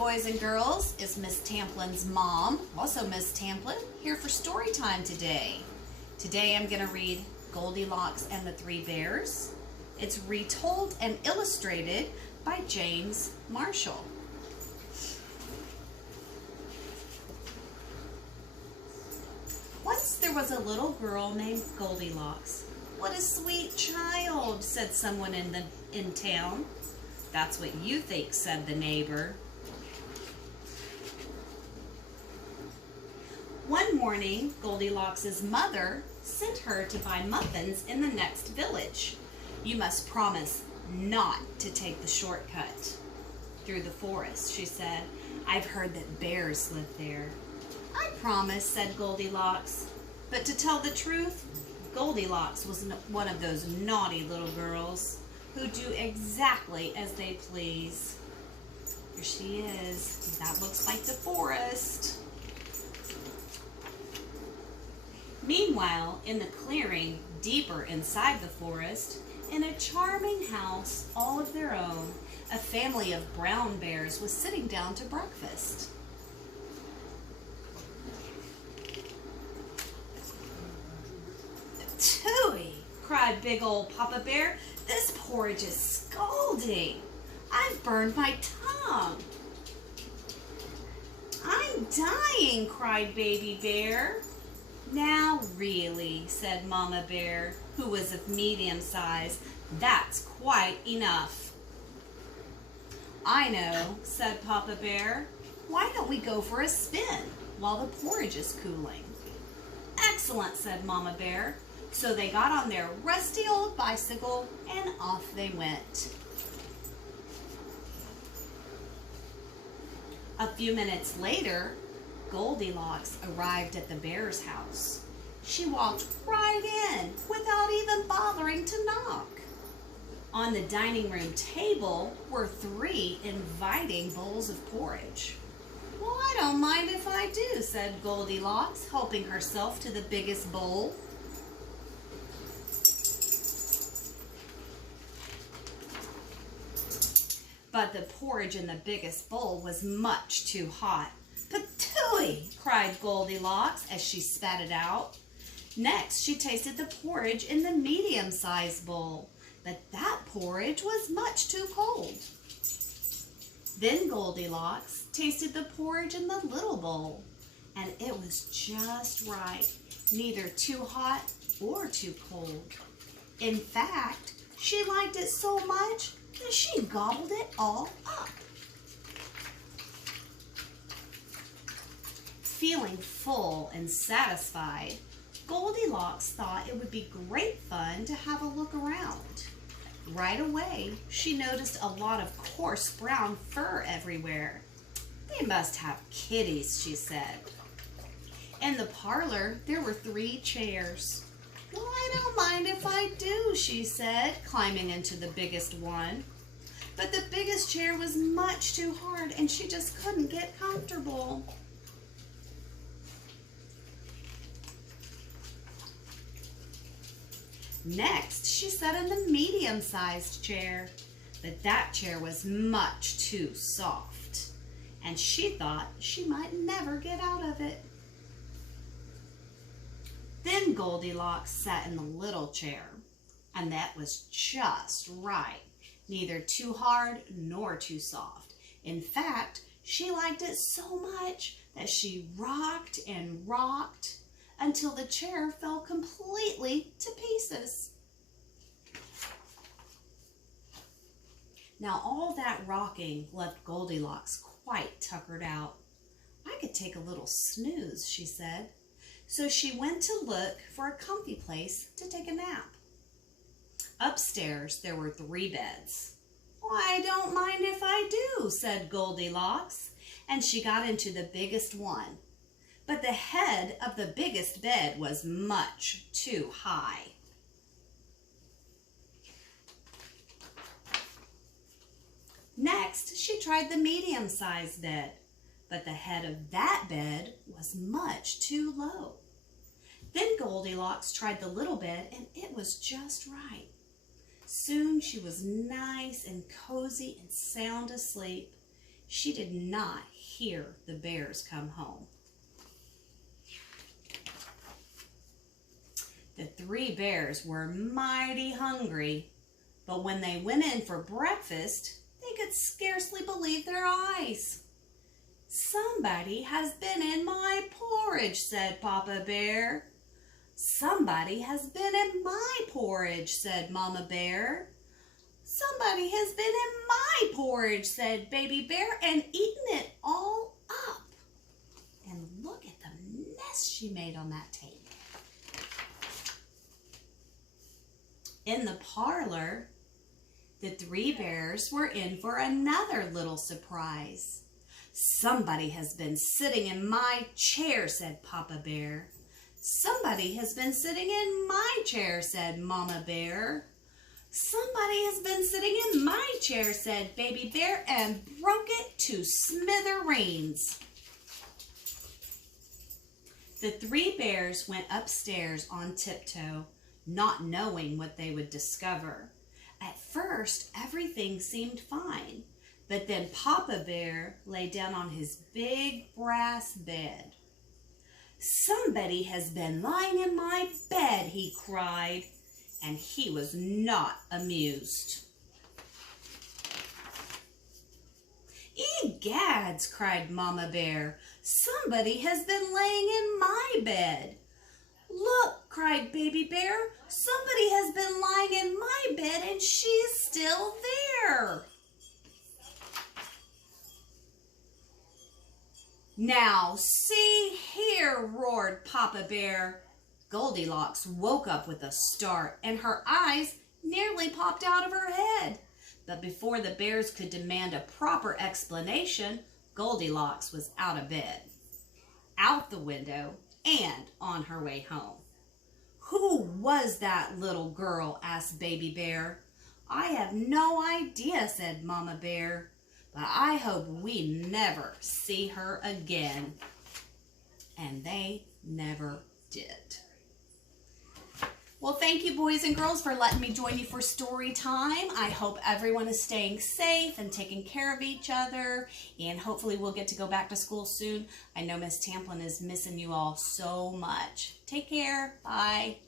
boys and girls. It's Miss Tamplen's mom, also Miss Tamplen, here for story time today. Today I'm going to read Goldilocks and the Three Bears. It's retold and illustrated by James Marshall. Once there was a little girl named Goldilocks. What a sweet child, said someone in town. That's what you think, said the neighbor. One morning, Goldilocks' mother sent her to buy muffins in the next village. You must promise not to take the shortcut through the forest, she said. I've heard that bears live there. I promise, said Goldilocks. But to tell the truth, Goldilocks was one of those naughty little girls who do exactly as they please. Here she is. That looks like the forest. Meanwhile, in the clearing deeper inside the forest, in a charming house all of their own, a family of brown bears was sitting down to breakfast. Tooey, cried big old Papa Bear, this porridge is scalding. I've burned my tongue. I'm dying, cried Baby Bear. Now really, said Mama Bear, who was of medium size, that's quite enough. I know, said Papa Bear. Why don't we go for a spin while the porridge is cooling? Excellent, said Mama Bear. So they got on their rusty old bicycle and off they went. A few minutes later, Goldilocks arrived at the bear's house. She walked right in without even bothering to knock. On the dining room table were 3 inviting bowls of porridge. Well, I don't mind if I do, said Goldilocks, helping herself to the biggest bowl. But the porridge in the biggest bowl was much too hot. Patooey, cried Goldilocks as she spat it out. Next, she tasted the porridge in the medium-sized bowl, but that porridge was much too cold. Then Goldilocks tasted the porridge in the little bowl, and it was just right, neither too hot or too cold. In fact, she liked it so much that she gobbled it all up. Feeling full and satisfied, Goldilocks thought it would be great fun to have a look around. Right away, she noticed a lot of coarse brown fur everywhere. They must have kitties, she said. In the parlor, there were 3 chairs. Well, I don't mind if I do, she said, climbing into the biggest one. But the biggest chair was much too hard and she just couldn't get comfortable. Next, she sat in the medium-sized chair, but that chair was much too soft, and she thought she might never get out of it. Then Goldilocks sat in the little chair, and that was just right, neither too hard nor too soft. In fact, she liked it so much that she rocked and rocked until the chair fell completely to pieces. Now all that rocking left Goldilocks quite tuckered out. I could take a little snooze, she said. So she went to look for a comfy place to take a nap. Upstairs there were 3 beds. I don't mind if I do, said Goldilocks, and she got into the biggest one. But the head of the biggest bed was much too high. Next, she tried the medium-sized bed, but the head of that bed was much too low. Then Goldilocks tried the little bed, and it was just right. Soon she was nice and cozy and sound asleep. she did not hear the bears come home. The three bears were mighty hungry, but when they went in for breakfast, they could scarcely believe their eyes. "Somebody has been in my porridge," said Papa Bear. "Somebody has been in my porridge," said Mama Bear. "Somebody has been in my porridge," said Baby Bear, "and eaten it all up." And look at the mess she made on that table. In the parlor, the three bears were in for another little surprise. "Somebody has been sitting in my chair," said Papa Bear. "Somebody has been sitting in my chair," said Mama Bear. "Somebody has been sitting in my chair," said Baby Bear, and broke it to smithereens. The three bears went upstairs on tiptoe, not knowing what they would discover. At first, everything seemed fine, but then Papa Bear lay down on his big brass bed. "Somebody has been lying in my bed," he cried, and he was not amused. "Egads," cried Mama Bear, "somebody has been laying in my bed." "Look," cried Baby Bear, "somebody has been lying in my bed and she's still there." "Now see here," roared Papa Bear. Goldilocks woke up with a start and her eyes nearly popped out of her head. But before the bears could demand a proper explanation, Goldilocks was out of bed, out the window, and on her way home. "Who was that little girl?" asked Baby Bear. "I have no idea," said Mama Bear, "but I hope we never see her again." And they never did. Well, thank you, boys and girls, for letting me join you for story time. I hope everyone is staying safe and taking care of each other, and hopefully we'll get to go back to school soon. I know Miss Tamplen is missing you all so much. Take care. Bye.